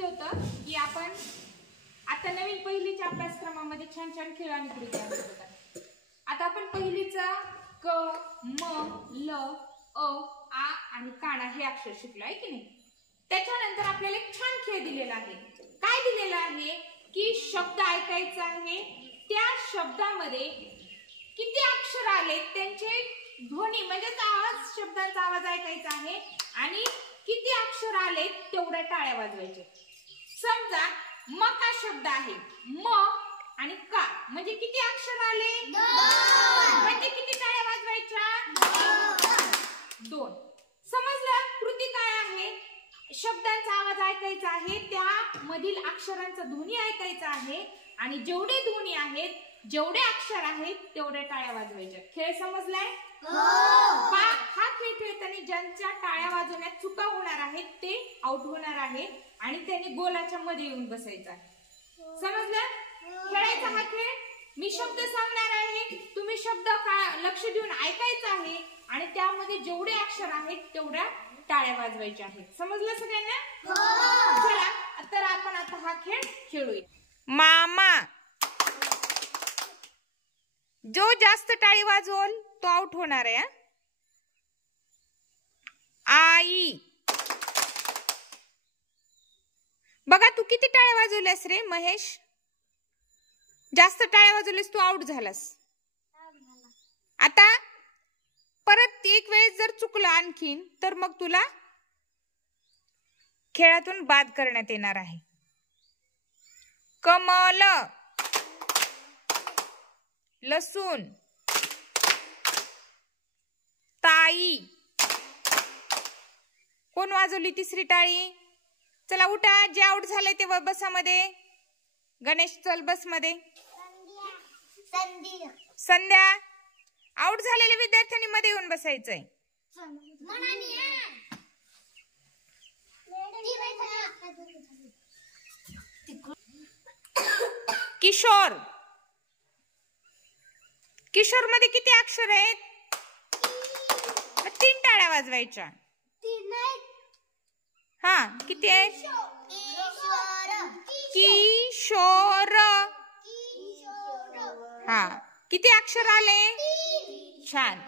सांगितलं होतं की आपण आता नवीन पहिलीच्या अभ्यासक्रमामध्ये छान छान खेळ आणि कृती असतात. आता आपण पहिलीचा क, म, ल, अ, आ आणि काना हे अक्षर शिकलो आहे की नाही. त्याच्यानंतर आपल्याला एक छान खेळ दिलेला आहे. काय दिलेला आहे की शब्द ऐकायचा आहे, त्या शब्दामध्ये किती अक्षर आले त्यांचे ध्वनी म्हणजे आवाज, शब्दांचा आवाज ऐकायचा आहे आणि किती अक्षर आले तेवढ्या टाळ्या वाजवायच्या. समजा म का शब्द आहे, म आणि का म्हणजे किती अक्षर आले, म्हणजे किती टाळ्या वाजवायच्या, 2. समजलं. कृती काय आहे, शब्दांचा आवाज ऐकायचा आहे, त्या मधील अक्षरांचा ध्वनी ऐकायचा आहे आणि जेवढे ध्वनी आहेत, जेवढे अक्षर आहेत तेवढ्या टाळ्या वाजवायच्या. खेळ समजलाय? हा खेळ खेळताना ज्यांच्या टाळ्या वाजवण्यात चुका होणार आहेत ते आउट होणार आहे आणि त्यांनी गोलाच्या मध्ये येऊन बसायचं आहे. समजलं? खेळायचा हा खेळ. मी शब्द सांगणार आहे, तुम्ही शब्द लक्ष देऊन ऐकायचा आहे आणि त्यामध्ये जेवढे अक्षर आहेत तेवढ्या टाळ्या वाजवायच्या आहेत. समजलं सगळ्यांना? चला तर आपण आता हा खेळ खेळूया. मामा. जो जास्त टाळी वाजवल तो आउट होणार आहे. आई. बघा तू किती टाळ्या वाजवल्यास रे महेश, जास्त टाळ्या वाजवल्यास तू आउट झालास. आता परत एक वेळेस जर चुकलं आणखीन तर मग तुला खेळातून बाद करण्यात येणार आहे. कमल. लसूण. ताई. कोण वाजवली तिसरी टाळी? चला उठा, जे आउट झाले ते बसामध्ये. गणेश चल बस मध्ये. संध्या. आउट झालेल्या विद्यार्थ्यांनी मध्ये येऊन बसायचंय. किशोर. किशोर मध्ये किती अक्षर आहेत? 3 टाळ्या वाजवायच्या. हा किती आहेत? किशोर. हा किती अक्षर आले? छान.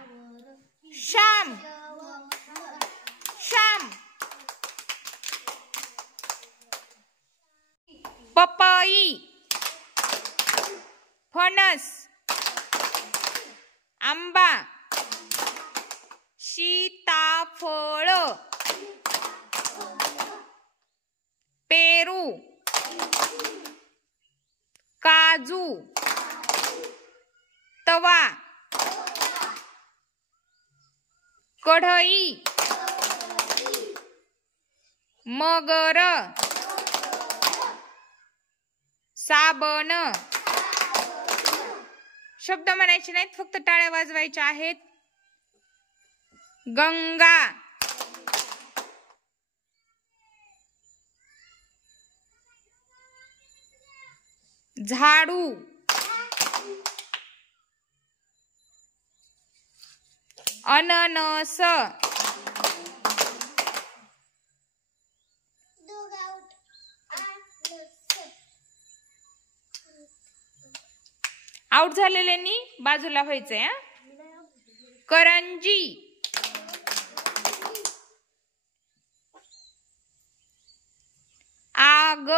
श्याम. श्याम. पपई. फणस. आंबा. सीताफळ. पेरू. काजू. तवा. कढई. मगर. साबण. शब्द म्हणायचे नाहीत, फक्त टाळ्या वाजवायच्या आहेत. गंगा. झाडू. अननस. आउट झालेल्यांनी बाजूला व्हायचंय. करंजी. आग.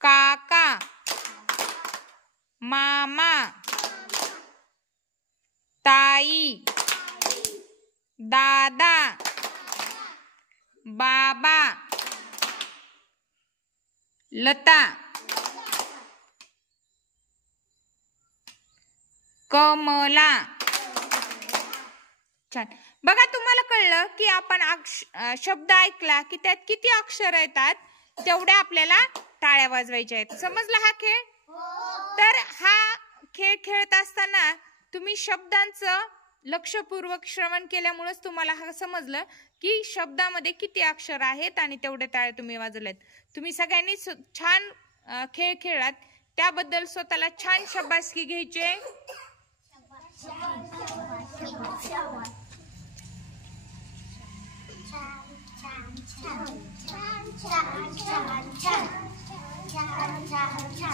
काका. मामा. ताई. दादा. बाबा. लता. कमला. छान. बघा तुम्हाला कळलं की आपण शब्द ऐकला की त्यात किती अक्षर येतात तेवढ्या आपल्याला टाळ्या वाजवायच्या आहेत. समजला हा खेळ? तर हा खेळ खेळत असताना तुम्ही शब्दांचं लक्षपूर्वक श्रवण केल्यामुळेच तुम्हाला हा समजलं की शब्दामध्ये किती अक्षर आहेत आणि तेवढे टाळ्या तुम्ही वाजवलेत. तुम्ही सगळ्यांनी छान खेळ खेळलात, त्याबद्दल स्वतःला छान शाबासकी घ्यायची. Ciao, ciao, ciao. छान छान छान छान छान छान